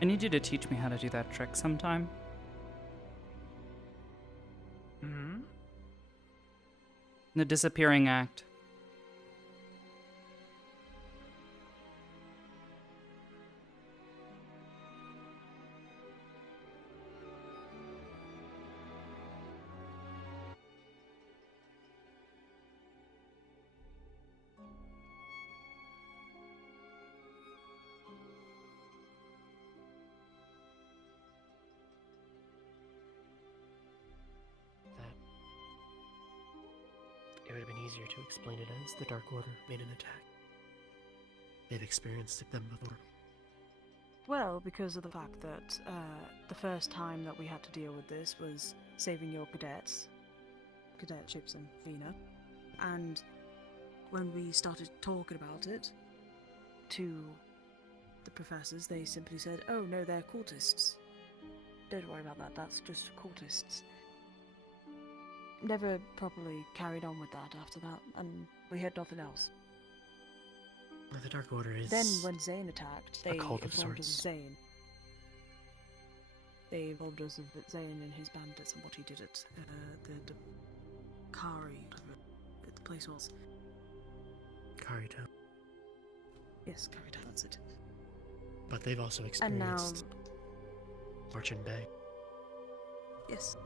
I need you to teach me how to do that trick sometime. Hmm? The disappearing act. It would have been easier to explain it as the Dark Order made an attack. They've experienced them before. Well, because of the fact that the first time that we had to deal with this was saving your cadets, Cadet Chips and Fina, and when we started talking about it to the professors, they simply said, "Oh no, they're cultists. Don't worry about that, that's just cultists." Never properly carried on with that after that, and we heard nothing else. The Dark Order is... Then when Zane attacked, they cult of informed us of sorts. Zane. They informed us of Zane and his bandits and what he did at the Kari, whatever the place was. Kari Town. Yes, Kari Town, that's it. But they've also And now, experienced Fortune Bay. yes.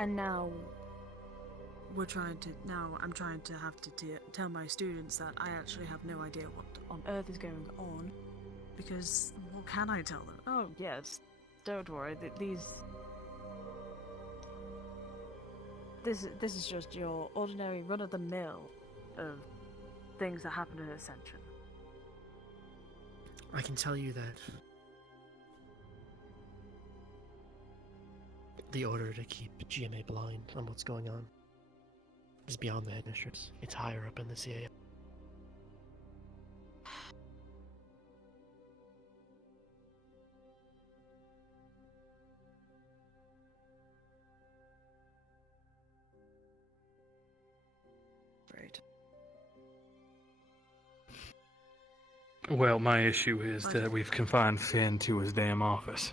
And now I'm trying to have to tell my students that I actually have no idea what on earth is going on, because what can I tell them? Oh yes, don't worry. This is just your ordinary run-of-the-mill of things that happen at Ascension. I can tell you that the order to keep GMA blind on what's going on is beyond the headmistress. It's higher up in the CAO. Right. Well, my issue is that we've confined Finn to his damn office.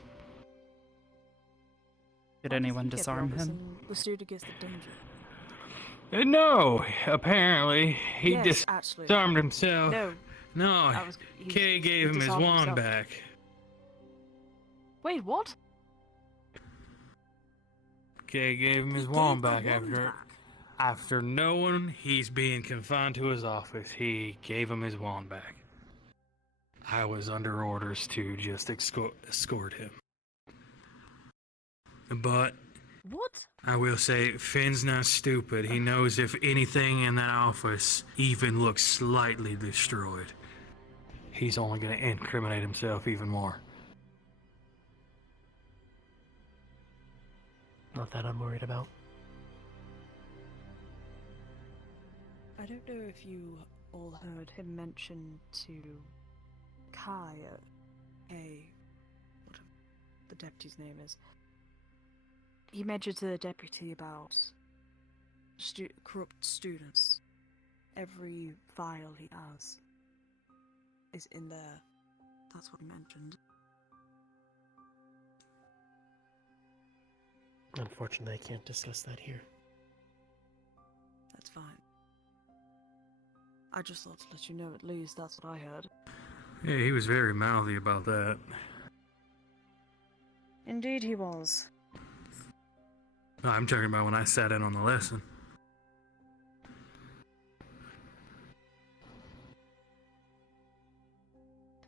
Did anyone disarm him? The student gets the danger. No, apparently he Yes, actually. disarmed himself. No, No, Kay gave him his disarmed wand himself. back. Wait, what? Kay gave him his wand back after knowing he's being confined to his office. He gave him his wand back. I was under orders to just escort him. But What? I will say, Finn's not stupid. He knows if anything in that office even looks slightly destroyed, he's only going to incriminate himself even more. Not that I'm worried about. I don't know if you all heard him mention to Kai, whatever the deputy's name is. He mentioned to the deputy about corrupt students. Every file he has is in there. That's what he mentioned. Unfortunately, I can't discuss that here. That's fine. I just thought to let you know, at least that's what I heard. Yeah, he was very mouthy about that. Indeed he was. No, I'm talking about when I sat in on the lesson.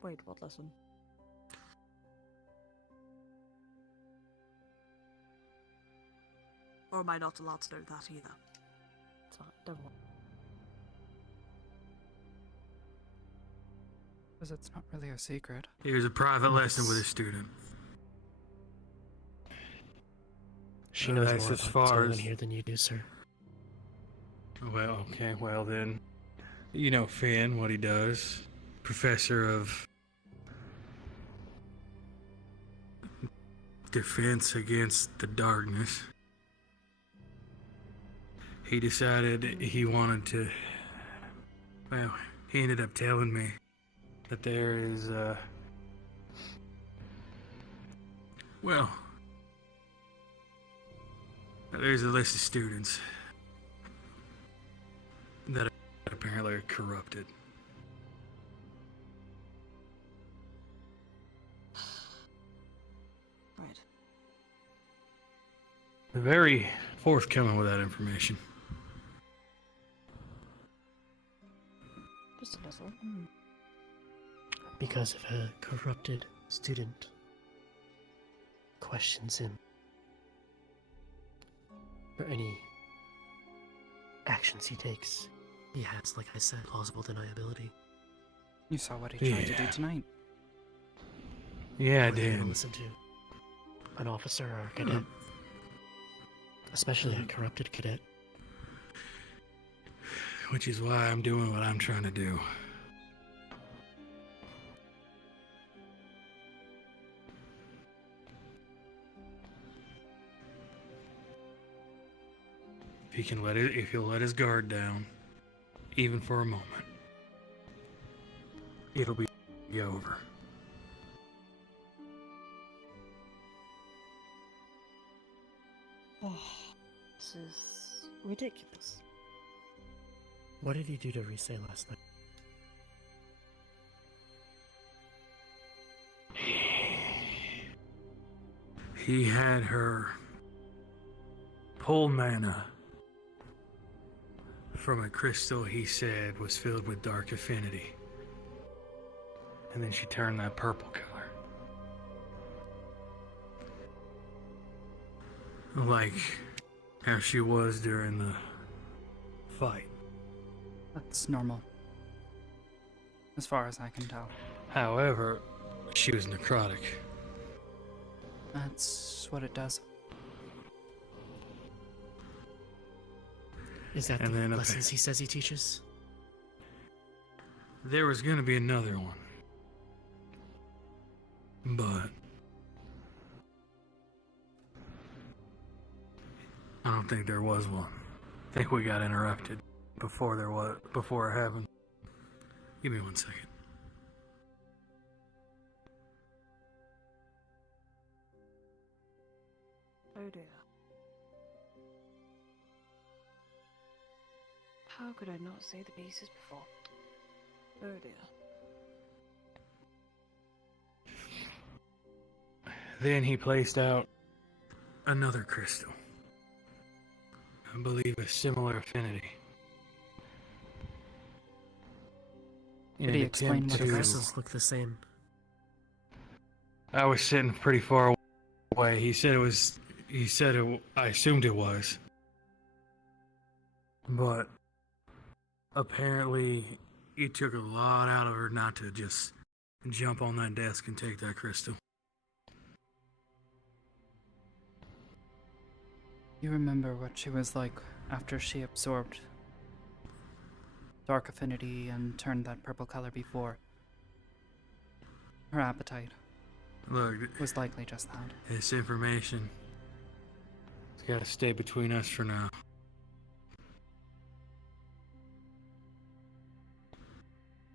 Wait, what lesson? Or am I not allowed to know that either? It's fine, don't worry. Because it's not really a secret. He was a private lesson with a student. She knows That's more as about far what's going on as- here than you do, sir. Well, okay, well then, you know Finn, what he does. Professor of Defense Against the Darkness. He decided he wanted to, well, he ended up telling me that there is Well, there's a list of students that apparently are corrupted. Right. They're very forthcoming with that information. Just a little. Because if a corrupted student questions him, or any actions he takes, he has, like I said, plausible deniability. You saw what he tried to do tonight. Yeah, I Whether you're did. gonna listen to an officer or a cadet, especially a corrupted cadet. Which is why I'm doing what I'm trying to do. If he'll let his guard down, even for a moment, it'll be over. This is ridiculous. What did he do to Rise last night? He had her pull mana from a crystal he said was filled with dark affinity. And then she turned that purple color. Like how she was during the fight. That's normal. As far as I can tell. However, she was necrotic. That's what it does. Is that And the then, okay. lessons he says he teaches? There was gonna be another one. But I don't think there was one. I think we got interrupted before it happened. Give me 1 second. Oh dear. How could I not see the pieces before? Oh dear. Then he placed out another crystal. I believe a similar affinity. In Did an he explain attempt what The it to- was? crystals look the same. I was sitting pretty far away. He said I assumed it was. But apparently it took a lot out of her not to just jump on that desk and take that crystal. You remember what she was like after she absorbed dark affinity and turned that purple color before. Her appetite Look, was likely just that. this information has got to stay between us for now.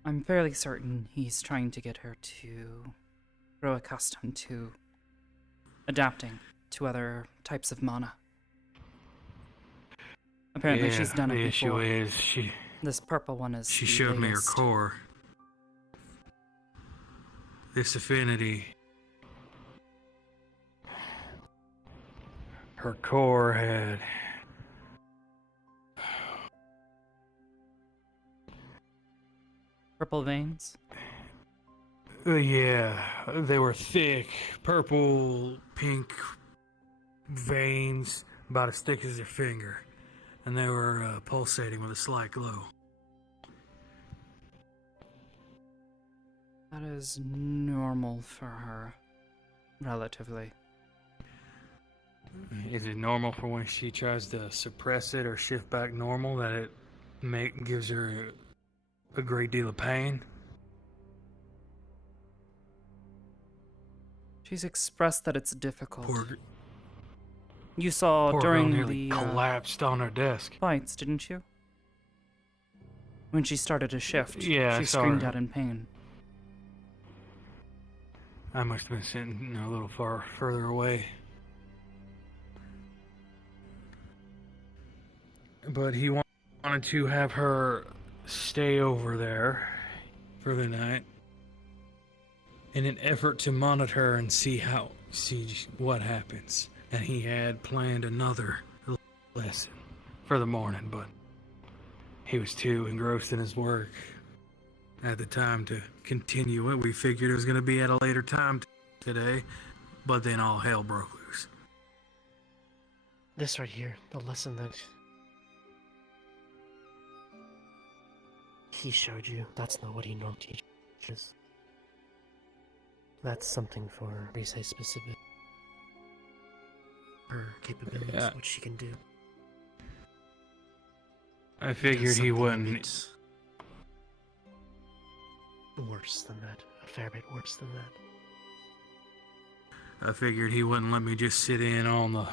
I'm fairly certain he's trying to get her to grow accustomed to adapting to other types of mana. Apparently she's done it the before. issue is This purple one is she the showed me her latest. core. This affinity. Her core had Purple veins? yeah, they were thick, purple, pink veins, about as thick as your finger, and they were pulsating with a slight glow. That is normal for her. Relatively. Is it normal for when she tries to suppress it or shift back normal that it gives her a great deal of pain? She's expressed that it's difficult. Poor You saw girl during nearly the collapsed on her desk. fights, didn't you? When she started to shift, Yeah, I she saw screamed her. out in pain. I must have been sitting a little further away. But he wanted to have her stay over there for the night in an effort to monitor and see what happens. And he had planned another lesson for the morning, but he was too engrossed in his work at the time to continue it. We figured it was going to be at a later time today, but then all hell broke loose. This right here, the lesson that he showed you, that's not what he normally teaches. That's something for Rise specific. Her capabilities, Yeah. what she can do. I figured he wouldn't. Worse than that. A fair bit worse than that. I figured he wouldn't let me just sit in on the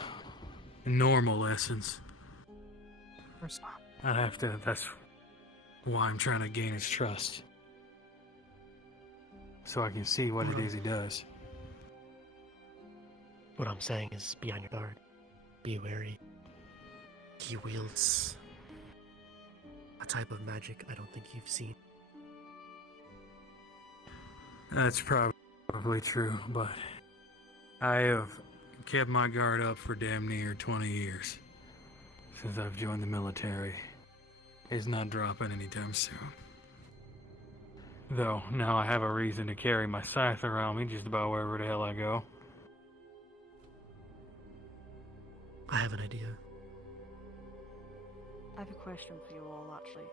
normal lessons. Of course not. I'd have to. That's why I'm trying to gain his trust, so I can see what it is he does. What I'm saying is be on your guard. Be wary. He wields a type of magic I don't think you've seen. That's probably true, but I have kept my guard up for damn near 20 years since I've joined the military. It's not dropping anytime soon. Though, now I have a reason to carry my scythe around me just about wherever the hell I go. I have an idea. I have a question for you all, actually.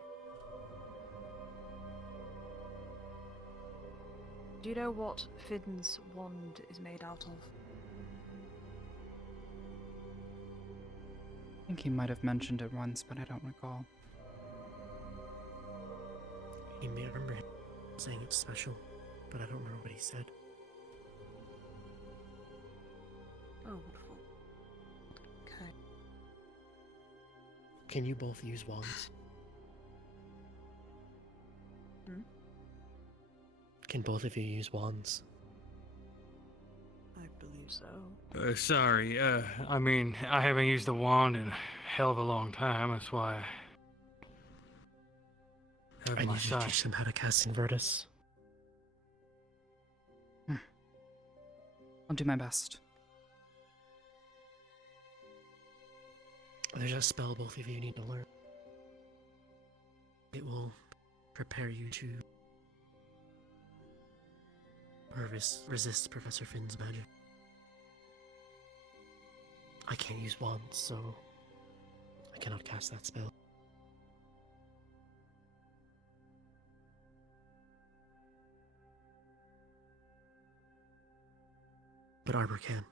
Do you know what Finn's wand is made out of? I think he might have mentioned it once, but I don't recall. You may remember him saying it's special, but I don't remember what he said. Oh, wonderful. Okay. Can you both use wands? Hmm? Can both of you use wands? I believe so. Sorry, I mean, I haven't used the wand in a hell of a long time, that's why I have I my need you to scythe. teach them how to cast Invertus. I'll do my best. There's a spell both of you need to learn. It will prepare you to resist Professor Finn's magic. I can't use wands, so I cannot cast that spell. But Arbor can.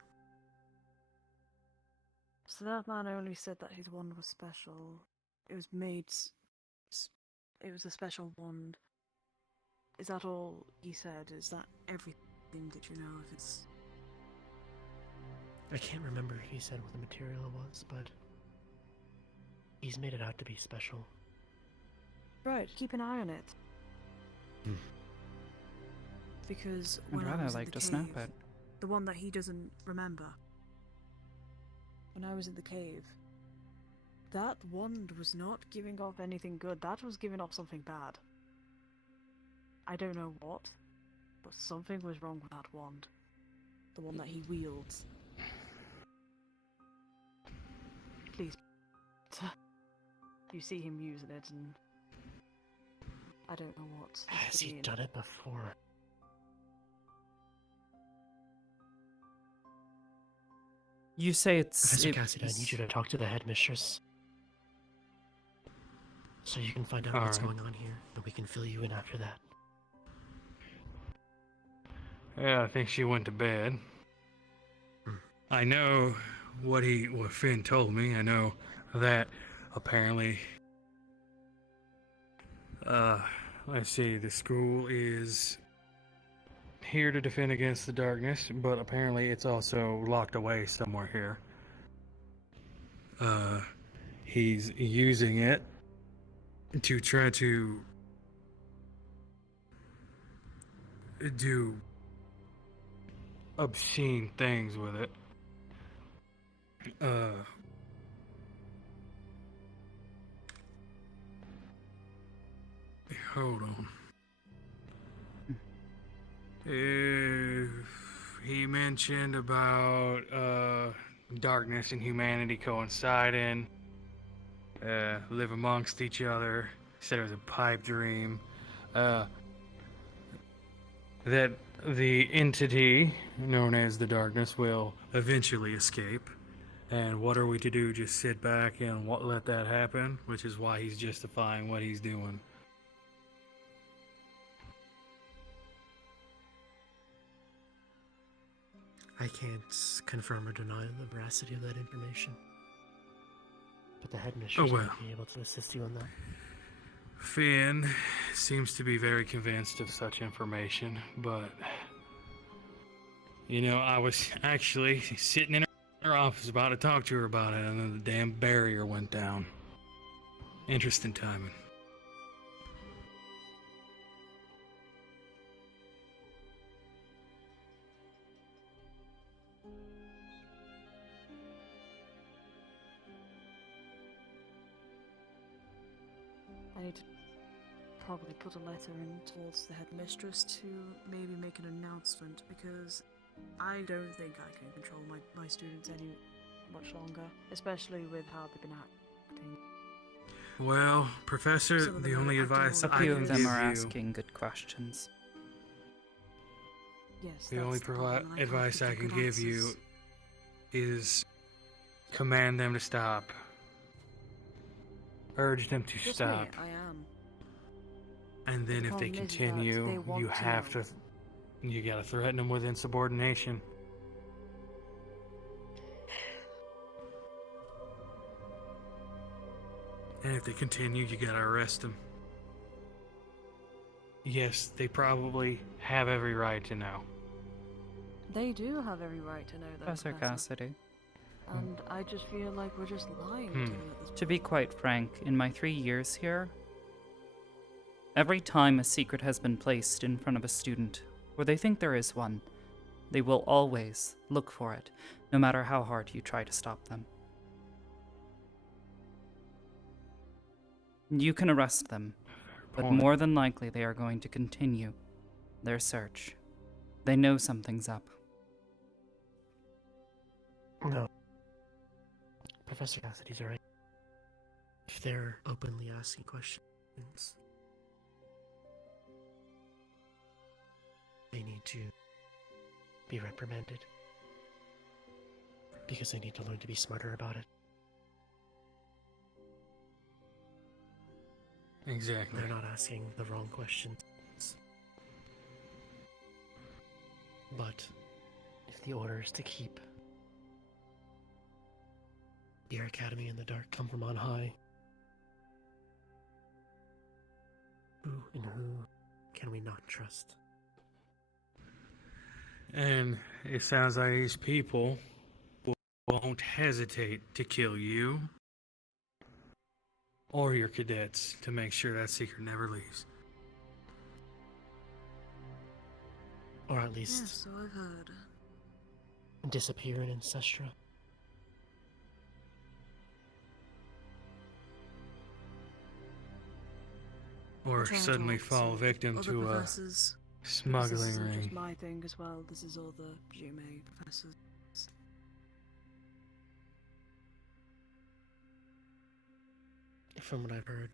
So that man only said that his wand was special. It was made. It was a special wand. Is that all he said? Is that everything that you know of his? I can't remember if he said what the material was, but he's made it out to be special. Right, keep an eye on it. Hmm. Because I'd when I rather was in like the to snap cave, it. the one that he doesn't remember. When I was in the cave, that wand was not giving off anything good. That was giving off something bad. I don't know what, but something was wrong with that wand. The one that he wields. Please. You see him using it, and I don't know what. Has he done it before? You say it's. Professor Cassidy, I need you to talk to the headmistress. So you can find out what's going on here, and we can fill you in after that. Yeah, I think she went to bed. I know what Finn told me. I know that apparently, let's see, the school is here to defend against the darkness, but apparently it's also locked away somewhere here. He's using it to try to obscene things with it. Hold on. He mentioned about darkness and humanity coinciding, live amongst each other. Said it was a pipe dream. That the entity known as the darkness will eventually escape. And what are we to do? Just sit back and let that happen? Which is why he's justifying what he's doing. I can't confirm or deny the veracity of that information. But the headmistress might be able to assist you on that. Finn seems to be very convinced of such information, but... You know, I was actually sitting in her office about to talk to her about it, and then the damn barrier went down. Interesting timing. I need to probably put a letter in towards the headmistress to maybe make an announcement, because I don't think I can control my students any much longer, especially with how they've been acting. Well, Professor, Some of the them are only acting advice all A I few can of give them are you... asking good questions. Yes, The only that's problem, and I can't advice I can good give you answers. is command them to stop. Urge them to Trust stop. me, I am. And then The if they problem is that continue, they want you have to... You gotta threaten them with insubordination. And if they continue, you gotta arrest them. Yes, they probably have every right to know. They do have every right to know that. Professor Cassidy. And I just feel like we're just lying to them at this point. To be quite frank, in my 3 years here, every time a secret has been placed in front of a student, or they think there is one, they will always look for it, no matter how hard you try to stop them. You can arrest them, but point. more than likely they are going to continue their search. They know something's up. No. Professor Cassidy's right. If they're openly asking questions, they need to be reprimanded. Because they need to learn to be smarter about it. Exactly. They're not asking the wrong questions. But if the order is to keep the Academy in the dark come from on high, who and who can we not trust? And it sounds like these people won't hesitate to kill you or your cadets to make sure that secret never leaves. Or at least Yes, so I've heard. disappear in Ancestra. Or Trying to suddenly talk fall victim other to a professors. This smuggling isn't just ring. my thing as well. This is all the Jume professors. From what I've heard,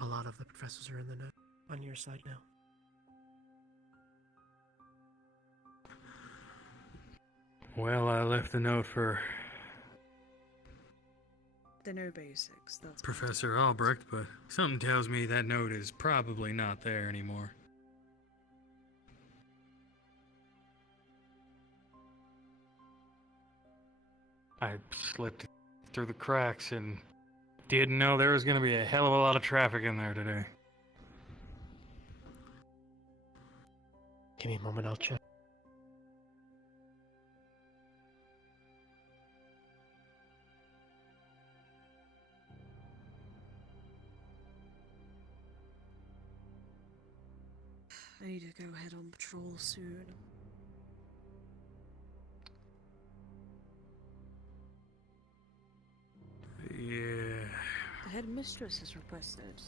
a lot of the professors are in the net on your side now. Well, I left a note for They know basics. That's Professor Albrecht, but something tells me that note is probably not there anymore. I slipped through the cracks and didn't know there was going to be a hell of a lot of traffic in there today. Give me a moment, I'll check. I need to go head on patrol soon. Yeah. The headmistress has requested.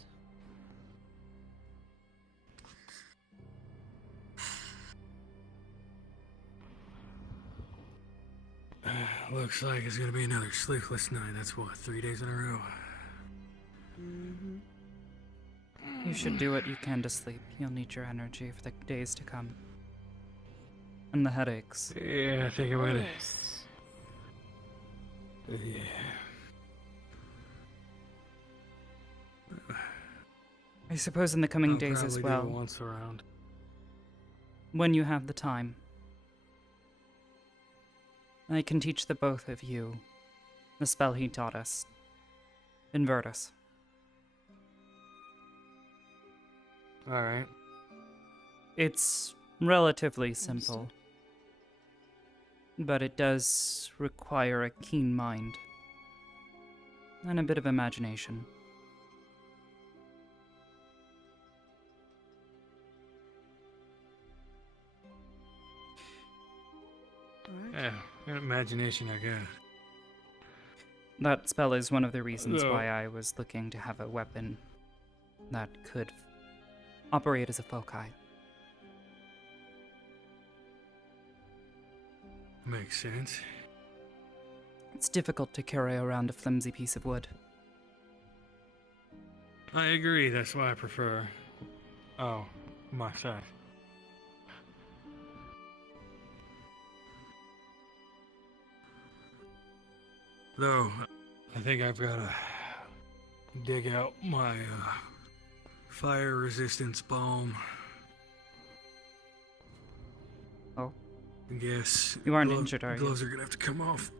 Looks like it's gonna be another sleepless night. That's what, 3 days in a row? Mm-hmm. You should do what you can to sleep. You'll need your energy for the days to come. And the headaches. Yeah, I think I'm gonna. Yes. Yeah. I suppose in the coming I'll days as probably do it well, once around. when you have the time. I can teach the both of you the spell he taught us. Invertus. Alright. It's relatively simple, but it does require a keen mind and a bit of imagination. Alright. Yeah, an imagination I got. That spell is one of the reasons No. why I was looking to have a weapon that could operate as a foci. Makes sense. It's difficult to carry around a flimsy piece of wood. I agree, that's why I prefer. Oh, my side. Though, I think I've gotta dig out my fire resistance balm. Oh? I guess You aren't injured, are you? gloves are gonna have to come off.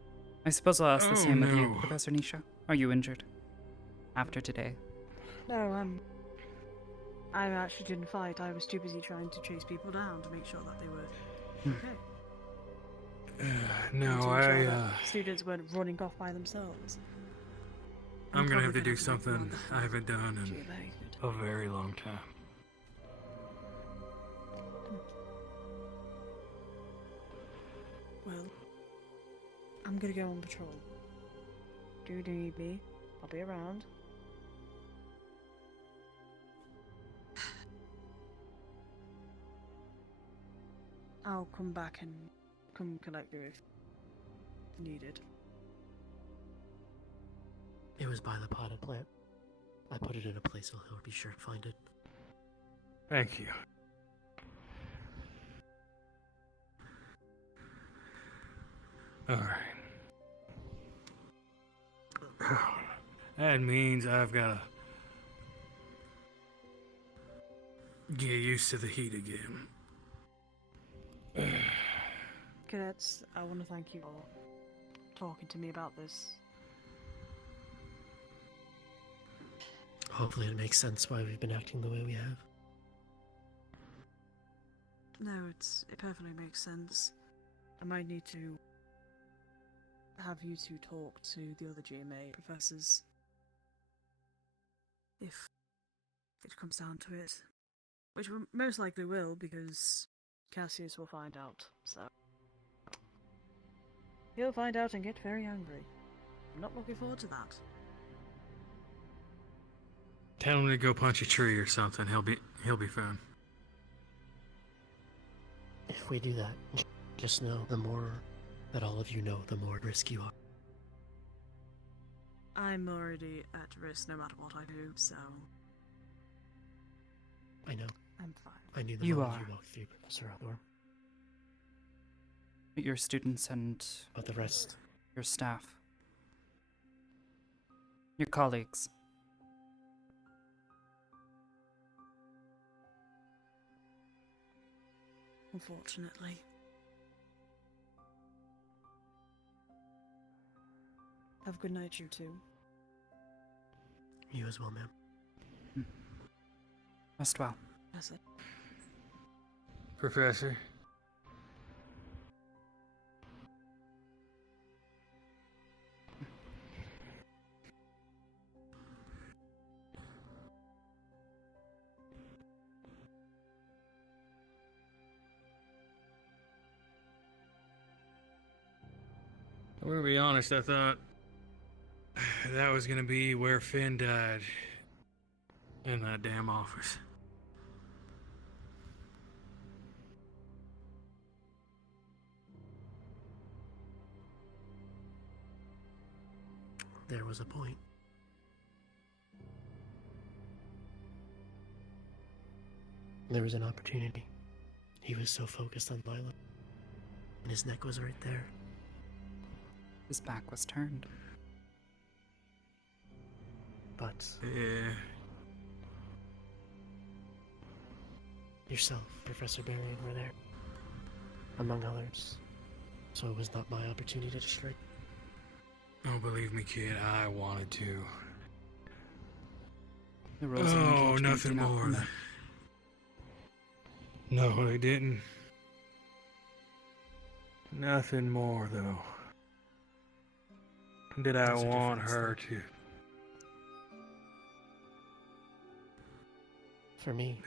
I suppose I'll ask the Oh, same of you, no. Professor Nisha. Are you injured? After today? No, I actually didn't fight. I was too busy trying to chase people down to make sure that they were okay. No, And to ensure I that students weren't running off by themselves. I'm gonna have to probably do gonna have to make something one I haven't done of in you very good. a very long time. Well, I'm gonna go on patrol. Do you need me? I'll be around. I'll come back and come collect you if needed. It was by the potted plant. I put it in a place so he'll be sure to find it. Thank you. Alright. That means I've gotta get used to the heat again. Cadets, I want to thank you for talking to me about this. Hopefully it makes sense why we've been acting the way we have. No, it perfectly makes sense. I might need to have you two talk to the other GMA professors if it comes down to it, which we most likely will because Cassius will find out. So he'll find out and get very angry. I'm not looking forward to that. Tell him to go punch a tree or something. He'll be fine. If we do that, just know the more that all of you know, the more at risk you are. I'm already at risk no matter what I do, so I know. I'm fine. I knew the You moment are. you walked through, Professor Arbor. Your students and But the rest, your staff. Your colleagues. Unfortunately. Have a good night, you two. you as well, ma'am. Rest well. That's it. Professor? I'm gonna be honest, I thought that was gonna be where Finn died. In that damn office. There was a point. There was an opportunity. He was so focused on Lila. And his neck was right there. His back was turned. But Yeah. yourself, Professor Berrien, were there. Among others. So it was not my opportunity to strike. Oh, believe me, kid, I wanted to. The rules of Oh, engagement nothing do not more. permit. No, they didn't. Nothing more, though. Did I There's a want difference, her though. to? For me,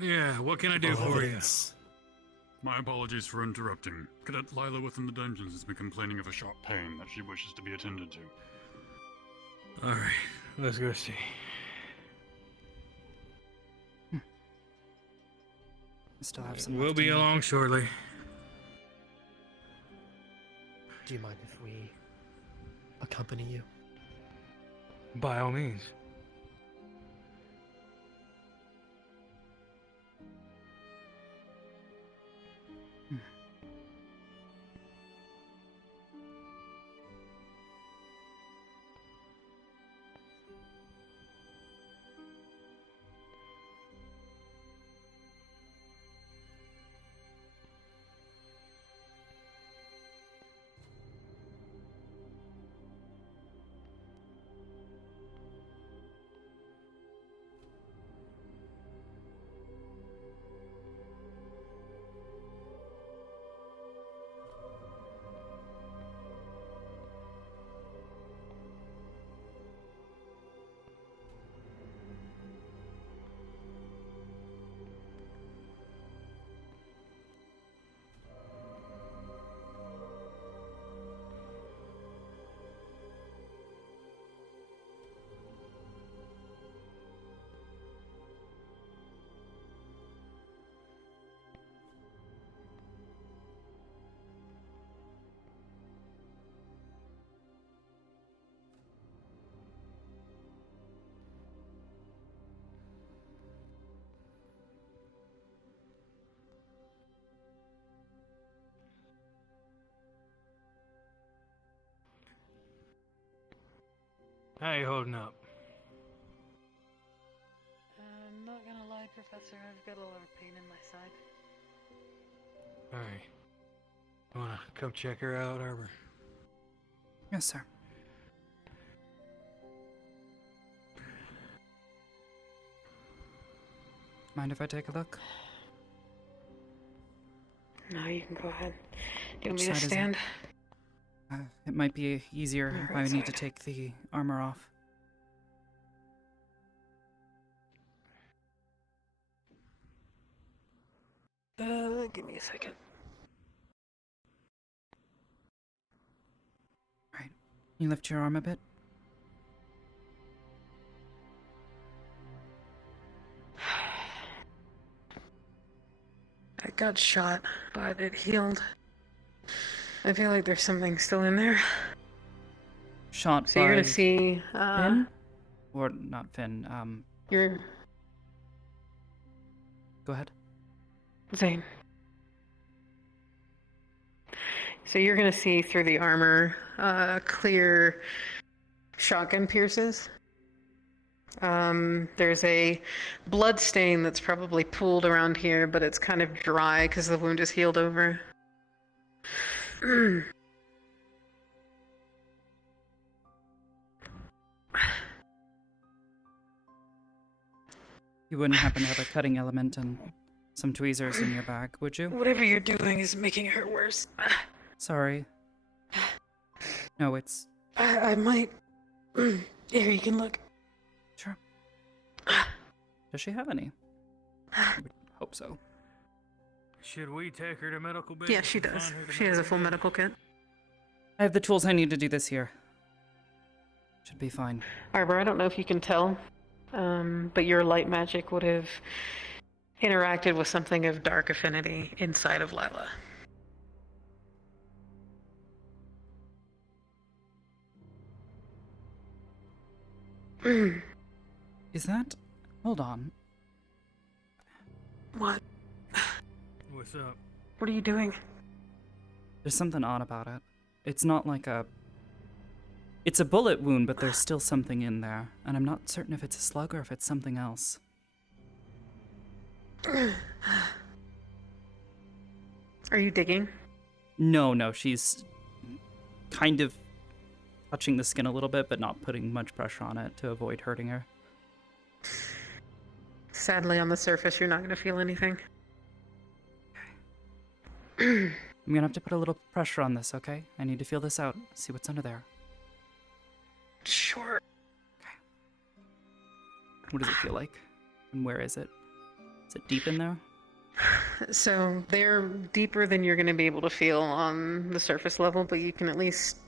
Yeah, what can I do all for you? evidence. My apologies for interrupting. Cadet Lila within the dungeons has been complaining of a sharp pain that she wishes to be attended to. Alright, let's go see. I still have some We'll left be in me. along shortly. Do you mind if we accompany you? By all means. How you holding up? I'm not gonna lie, Professor, I've got a lot of pain in my side. Alright. Wanna come check her out, Arbor? Yes, sir. Mind if I take a look? No, you can go ahead. Do you want Which me to side is it? stand? It might be easier if I Right need to side. take the armor off. Give me a second. Right. You lift your arm a bit? I got shot, but it healed. I feel like there's something still in there. Shot So by you're gonna see, Finn? Or not Finn, you're go ahead. Zane. So you're gonna see through the armor, clear shotgun pierces. There's a blood stain that's probably pooled around here, but it's kind of dry because the wound is healed over. You wouldn't happen to have a cutting element and some tweezers in your bag, would you? Whatever you're doing is making it hurt worse. Sorry. No, it's... I might. Here, you can look. Sure. Does she have any? I would hope so. Should we take her to medical bay? Yeah, she does. She has a full medical kit. I have the tools I need to do this here. Should be fine. Arbor, I don't know if you can tell, but your light magic would have interacted with something of dark affinity inside of Lila. Is that... Hold on. What? What's up? What are you doing? There's something odd about it. It's not like a... It's a bullet wound, but there's still something in there. And I'm not certain if it's a slug or if it's something else. Are you digging? No, she's kind of touching the skin a little bit, but not putting much pressure on it to avoid hurting her. Sadly, on the surface, you're not going to feel anything. I'm gonna have to put a little pressure on this, okay? I need to feel this out, see what's under there. Sure. What does it feel like? And where is it? Is it deep in there? So they're deeper than you're going to be able to feel on the surface level, but you can at least...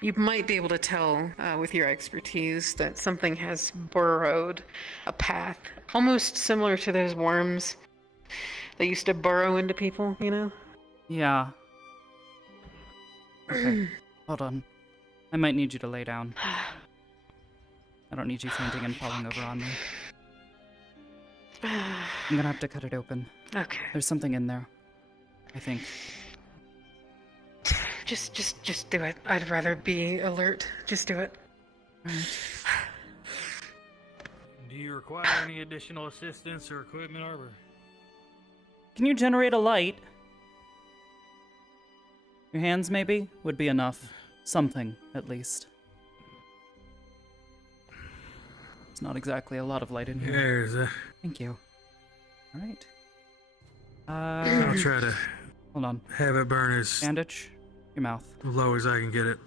You might be able to tell with your expertise that something has burrowed a path, almost similar to those worms that used to burrow into people, you know? Yeah. Okay, hold on. I might need you to lay down. I don't need you fainting and falling over on me. I'm gonna have to cut it open. Okay. There's something in there, I think. Just do it. I'd rather be alert. Just do it. Alright. Do you require any additional assistance or equipment, Arbor? Can you generate a light? Your hands, maybe, would be enough. Something, at least. It's not exactly a lot of light in here. There's a... Thank you. Alright. I'll try to Hold on. have it burn as Bandage your mouth. low as I can get it.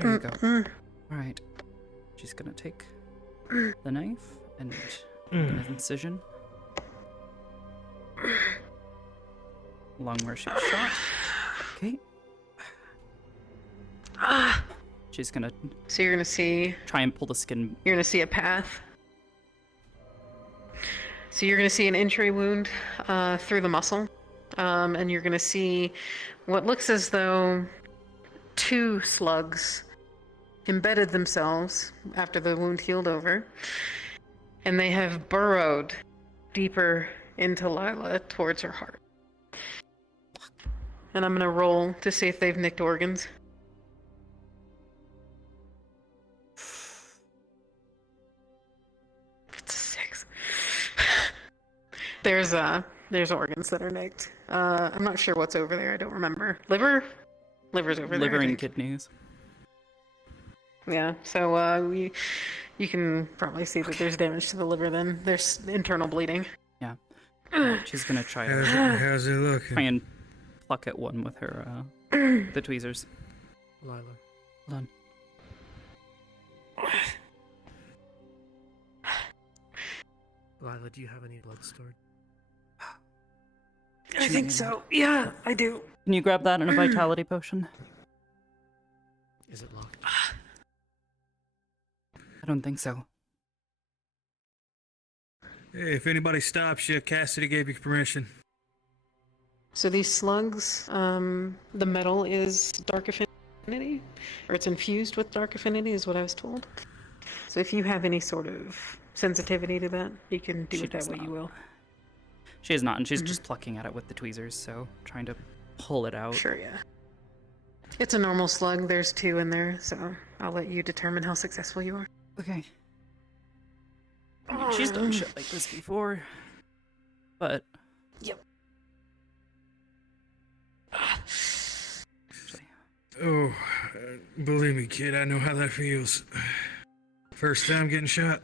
There you go. Alright. She's gonna take the knife and an incision along where she was shot. Okay. She's gonna So you're gonna see try and pull the skin. You're gonna see a path. So you're gonna see an entry wound through the muscle, and you're gonna see what looks as though two slugs embedded themselves after the wound healed over, and they have burrowed deeper into Lila towards her heart. And I'm gonna roll to see if they've nicked organs. It's a 6. There's organs that are nicked. I'm not sure what's over there. I don't remember. Liver's over there. Liver I and think. kidneys. Yeah. So you can probably see that there's damage to the liver. Then there's internal bleeding. Yeah. She's gonna try How's it try looking? and pluck at one with her the tweezers. Lila, Hold on. Lila, do you have any blood stored? I think so. Yeah, I do. Can you grab that in a vitality potion? Is it locked? I don't think so. Hey, if anybody stops you, Cassidy gave you permission. So these slugs, the metal is dark affinity, or it's infused with dark affinity, is what I was told. So if you have any sort of sensitivity to that, you can do She it that does way. not. You will. She is not, and she's just plucking at it with the tweezers, so trying to pull it out. Sure, yeah. It's a normal slug. There's 2 in there, so I'll let you determine how successful you are. Okay. I mean, she's done shit like this before, but Yep. actually, Oh, believe me, kid, I know how that feels. First time getting shot.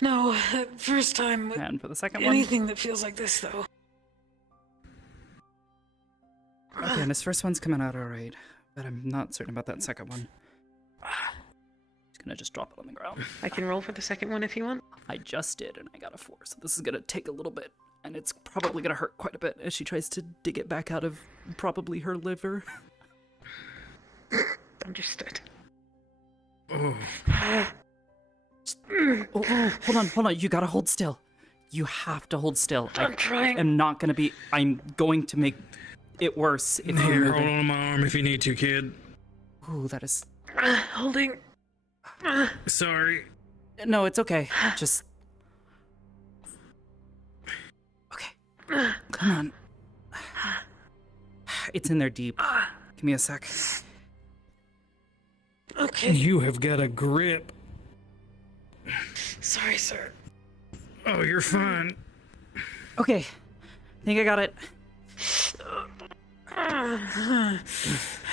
No, first time with and for the second one. anything that feels like this, though. Okay, and this first one's coming out alright, but I'm not certain about that second one. Just Gonna just drop it on the ground. I can roll for the second one if you want. I just did, and I got a 4, so this is gonna take a little bit, and it's probably gonna hurt quite a bit as she tries to dig it back out of probably her liver. Understood. Oh. Oh, hold on, you gotta hold still. You have to hold still. I'm trying. I'm going to make it worse if you're Here, hold moving. on to my arm if you need to, kid. Ooh, that is... Holding. Sorry. No, it's okay. Just... Okay. Come on. It's in there deep. Give me a sec. Okay. You have got a grip. Sorry, sir. Oh, you're fine. Okay. I think I got it.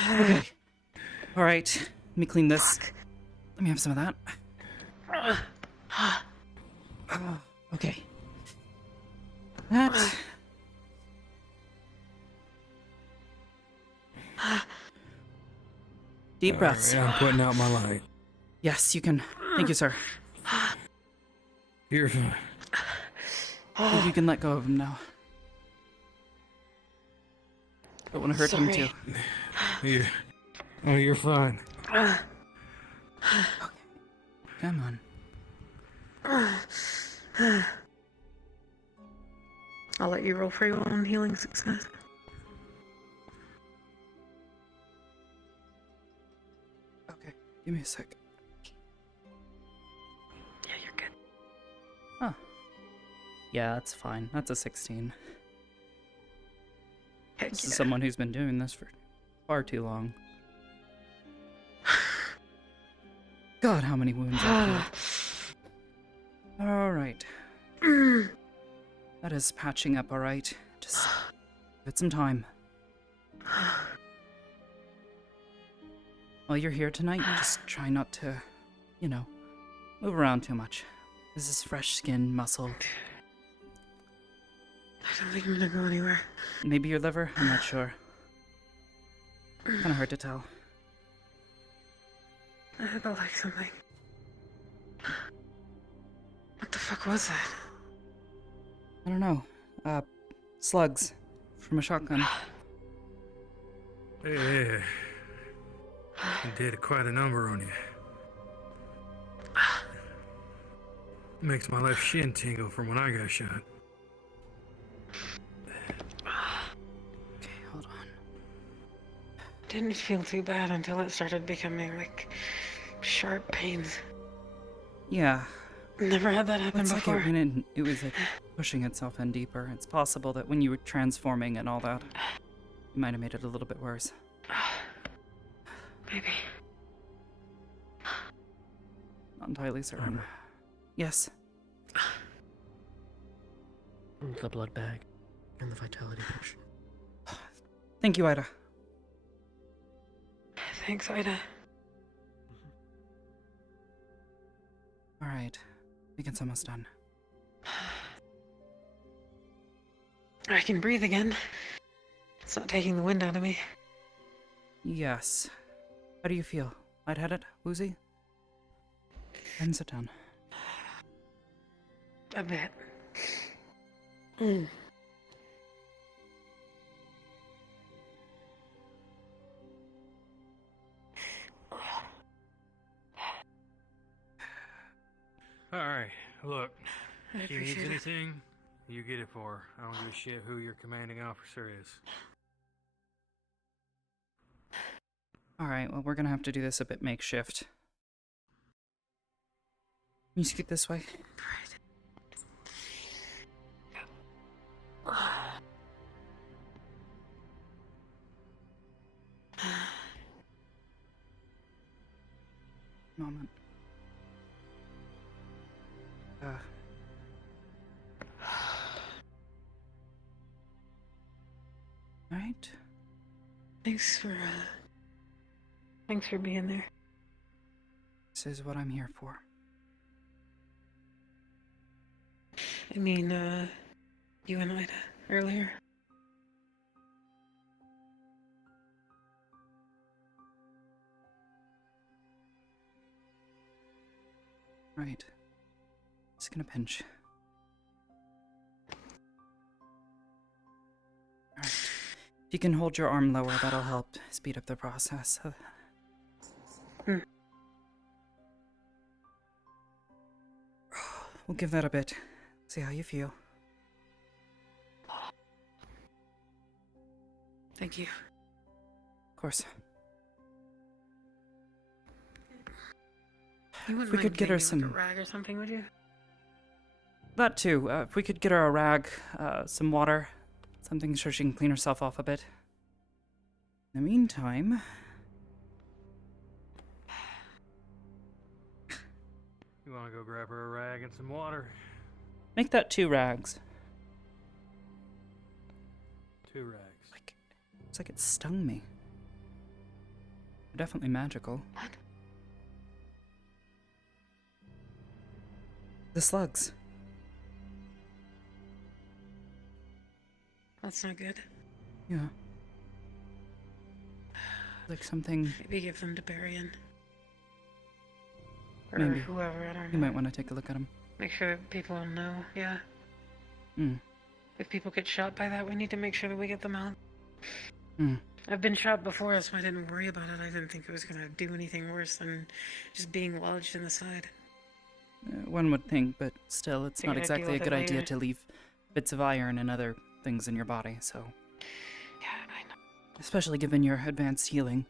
Okay. All right. Let me clean this. Let me have some of that. Okay. That. Deep breaths. All right, I'm putting out my light. Yes, you can. Thank you, sir. You're fine. You can let go of him now. Don't want to hurt him too. You're fine. Come on. I'll let you roll for your own healing success. Okay, give me a sec. Yeah, you're good. Huh. Yeah, that's fine. That's a 16. Heck This yeah. is someone who's been doing this for far too long. God, how many wounds I feel. Alright. That is patching up alright. Just give it some time. While you're here tonight, just try not to, move around too much. This is fresh skin, muscle. I don't think I'm gonna go anywhere. Maybe your liver? I'm not sure. Kinda hard to tell. I felt like something. What the fuck was that? I don't know. Slugs from a shotgun. Yeah. You did quite a number on you. Makes my left shin tingle from when I got shot. Okay, hold on. Didn't feel too bad until it started becoming like sharp pains. Yeah, Never had that happen it's like before. it was like pushing itself in deeper. It's possible that when you were transforming and all that, you might have made it a little bit worse. Maybe. Not entirely certain. Arbor. Yes. The blood bag and the vitality potion. Thank you, Ida. Thanks, Ida. All right, I think it's almost done. I can breathe again. It's not taking the wind out of me. Yes. How do you feel? Lightheaded? Woozy? Go ahead and sit down. A bit. Alright, look. I If you need appreciate it. anything, you get it for her. I don't give a shit who your commanding officer is. All right, well, we're gonna have to do this a bit makeshift. Can you scoot this way? Moment. Right. Thanks for being there. This is what I'm here for. I mean, you and Ida earlier. Right. Just gonna pinch. Alright. If you can hold your arm lower, that'll help speed up the process. We'll give that a bit. See how you feel. Thank you. Of course. You wouldn't We mind could get getting her me, some- like, a rag or something, would you? That too. If we could get her a rag, some water, something so she can clean herself off a bit. In the meantime... You want to go grab her a rag and some water? Make that 2 rags. 2 rags. It's like it stung me. They're definitely magical. What? The slugs. That's not good. Yeah. Like something... Maybe give them to Barian. Or Maybe. whoever, I don't know. You might want to take a look at them. Make sure that people will know, yeah. Hmm. If people get shot by that, we need to make sure that we get them out. Hmm. I've been shot before, so I didn't worry about it. I didn't think it was going to do anything worse than just being lodged in the side. One would think, but still, it's not Figured I'd deal exactly a with it good idea later. to leave bits of iron and other things in your body, so... Yeah, I know. Especially given your advanced healing.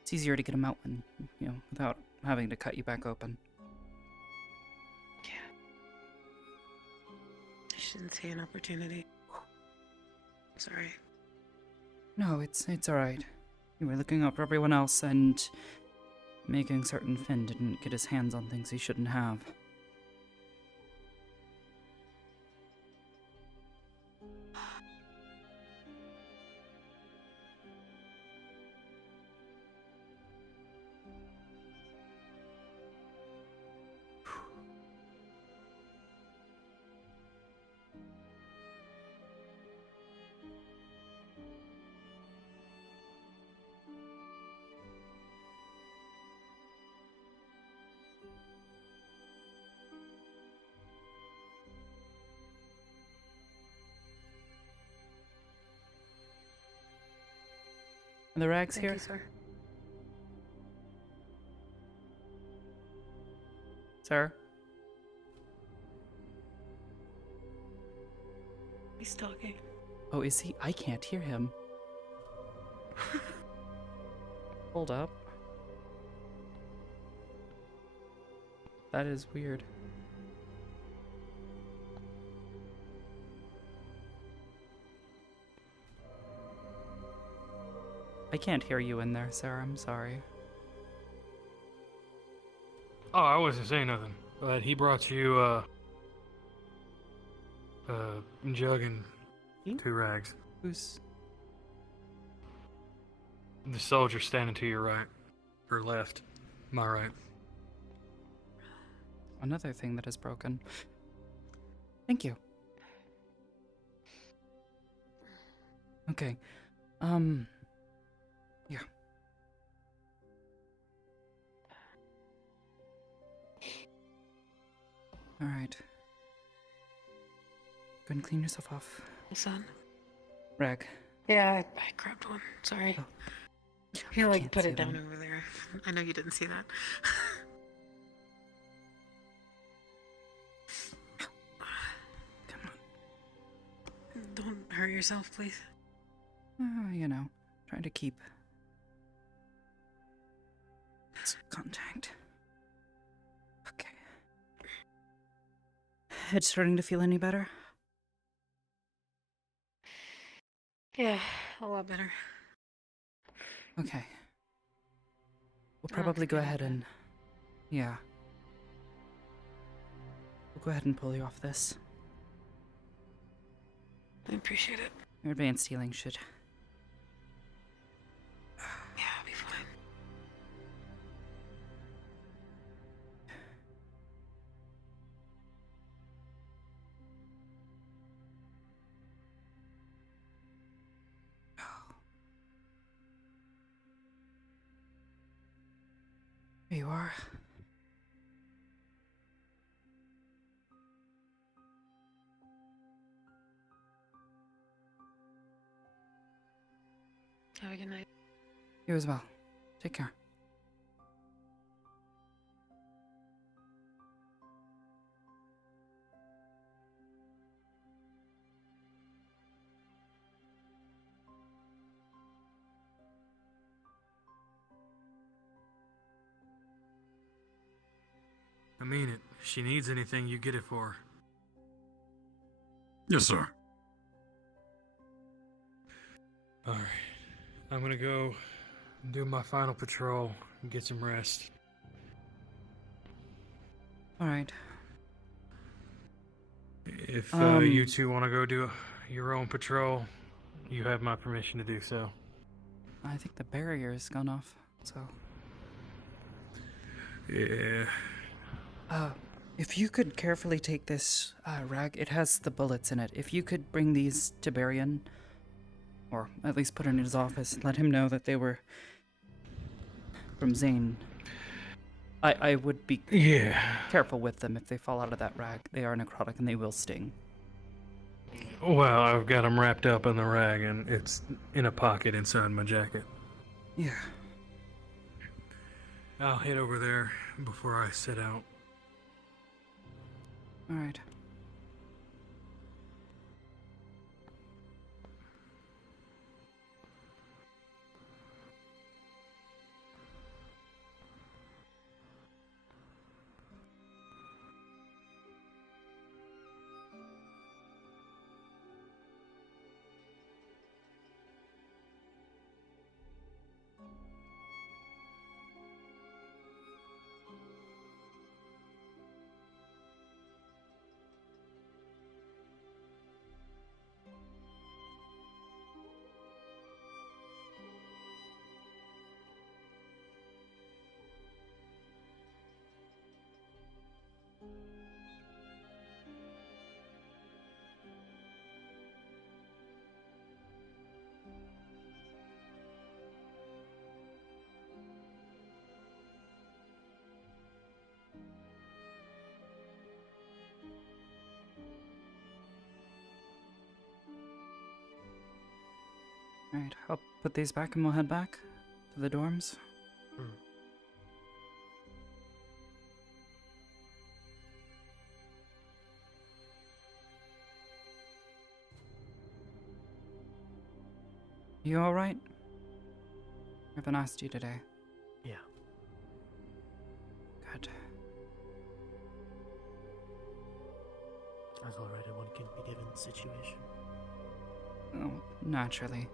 It's easier to get them out when, without having to cut you back open. Yeah. I shouldn't see an opportunity. Sorry. No, it's alright. You were looking out for everyone else and making certain Finn didn't get his hands on things he shouldn't have. Are the rags Thank here? you, sir. Sir? He's talking. Oh, is he? I can't hear him. Hold up. That is weird. I can't hear you in there, sir. I'm sorry. Oh, I wasn't saying nothing. But he brought you, jug and He? 2 rags. Who's... The soldier standing to your right. Or left. My right. Another thing that is broken. Thank you. Okay. Yeah. Alright. Go and clean yourself off. Son? Rag. Yeah, I grabbed one. Sorry. Oh. He, I like, can't put see it down them. over there. I know you didn't see that. Come on. Don't hurt yourself, please. Trying to keep contact. Okay. Head starting to feel any better? Yeah, a lot better. Okay. We'll I'll have probably to go get ahead up and... Yeah. We'll go ahead and pull you off this. I appreciate it. Your advanced healing should... Yeah, I'll be fine. Here you are. Have a good night. You as well. Take care. I mean it. If she needs anything, you get it for her. Yes, sir. Alright. I'm gonna go do my final patrol and get some rest. Alright. If you two want to go do your own patrol, you have my permission to do so. I think the barrier's gone off, so... Yeah. If you could carefully take this rag, it has the bullets in it. If you could bring these to Barian, or at least put it in his office, let him know that they were from Zane. I would be careful with them if they fall out of that rag. They are necrotic and they will sting. Well, I've got them wrapped up in the rag and it's in a pocket inside my jacket. Yeah. I'll head over there before I set out. Alright. Alright, I'll put these back and we'll head back to the dorms. You alright? I haven't asked you today. Yeah. Good. I was alright in one can be given situation. Oh, naturally.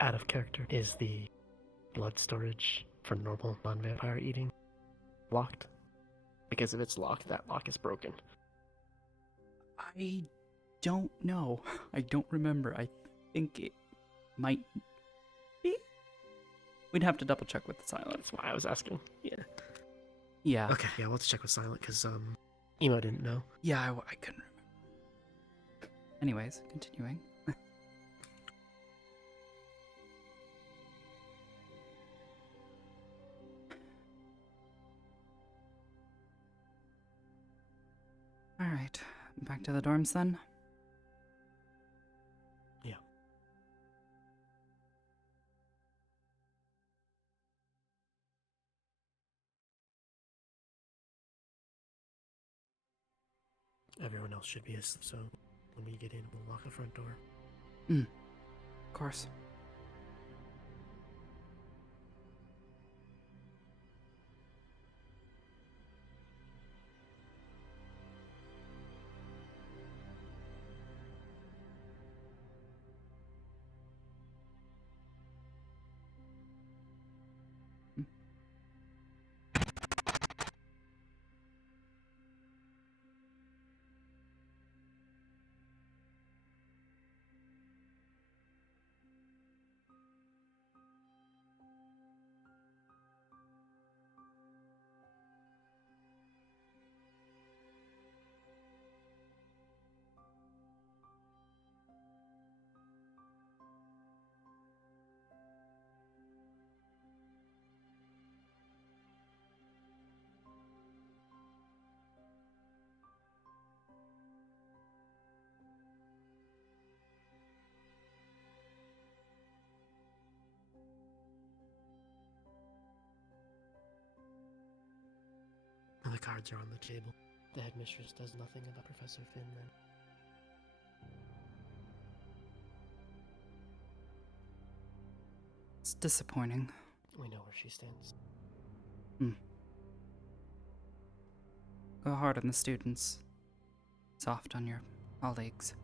Out of character. Is the blood storage for normal non-vampire eating locked? Because if it's locked, that lock is broken. I don't know. I don't remember. I think it might be. We'd have to double check with the silent. That's why I was asking. Yeah. Yeah. Okay, yeah, we'll have to check with silent, because, Emo didn't know. Yeah, I couldn't remember. Anyways, continuing. Alright, back to the dorms then? Yeah. Everyone else should be asleep, so when we get in, we'll lock the front door. Of course. cards are on the table. The headmistress does nothing about Professor Finn then. It's disappointing. We know where she stands. Go hard on the students. Soft on your colleagues.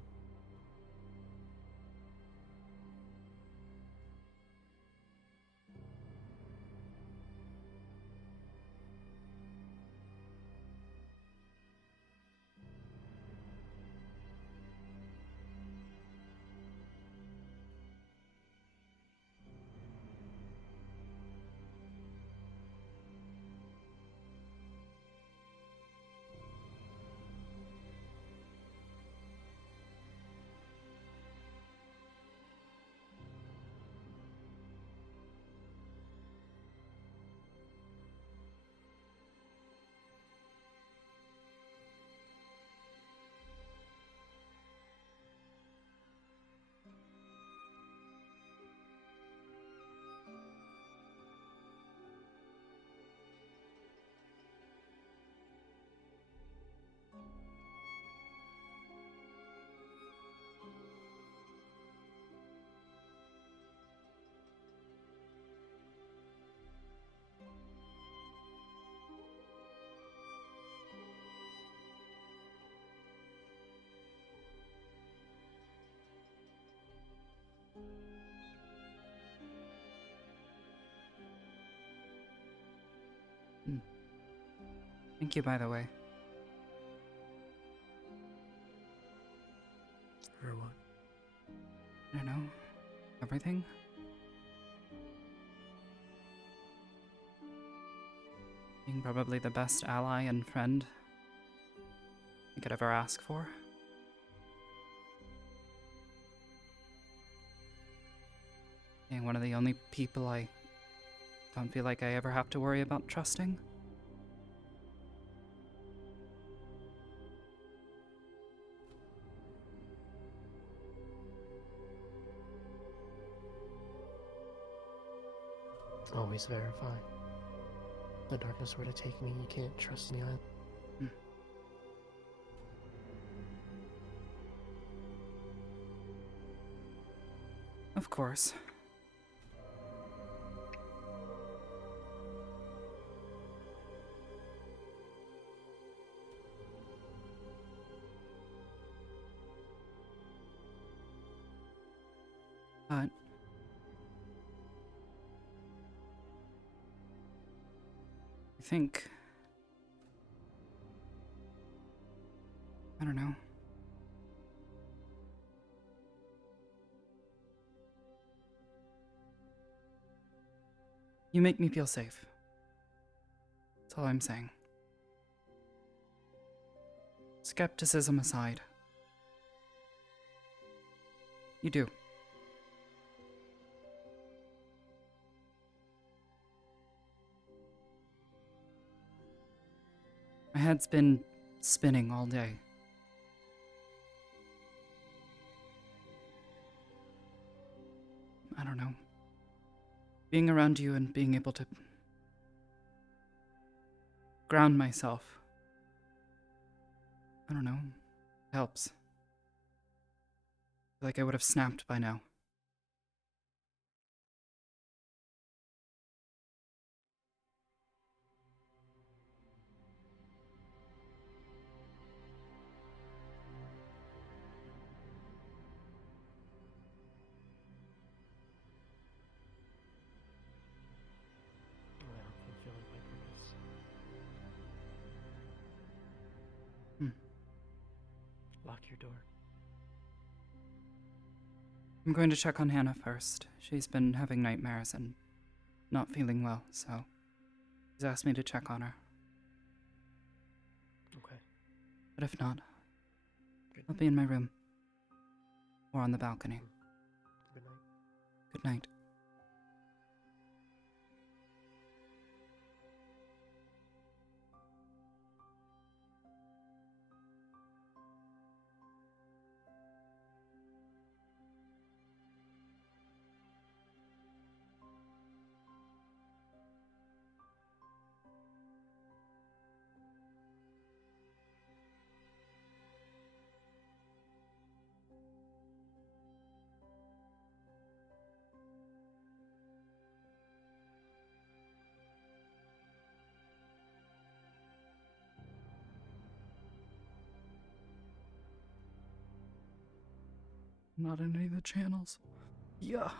Thank you, by the way. Or what? I don't know. Everything? Being probably the best ally and friend I could ever ask for. Being one of the only people I don't feel like I ever have to worry about trusting. Always verify. If the darkness were to take me, you can't trust me either. Of course. But I think, I don't know. You make me feel safe. That's all I'm saying. Skepticism aside. You do. My head's been spinning all day. I don't know. Being around you and being able to ground myself, I don't know, helps. I feel like I would have snapped by now. Well, fulfilling my purpose. Lock your door. I'm going to check on Hannah first. She's been having nightmares and not feeling well, so she's asked me to check on her. Okay. But if not, Good. I'll be in my room. Or on the balcony. Good night. Good night. Not in any of the channels. Yeah.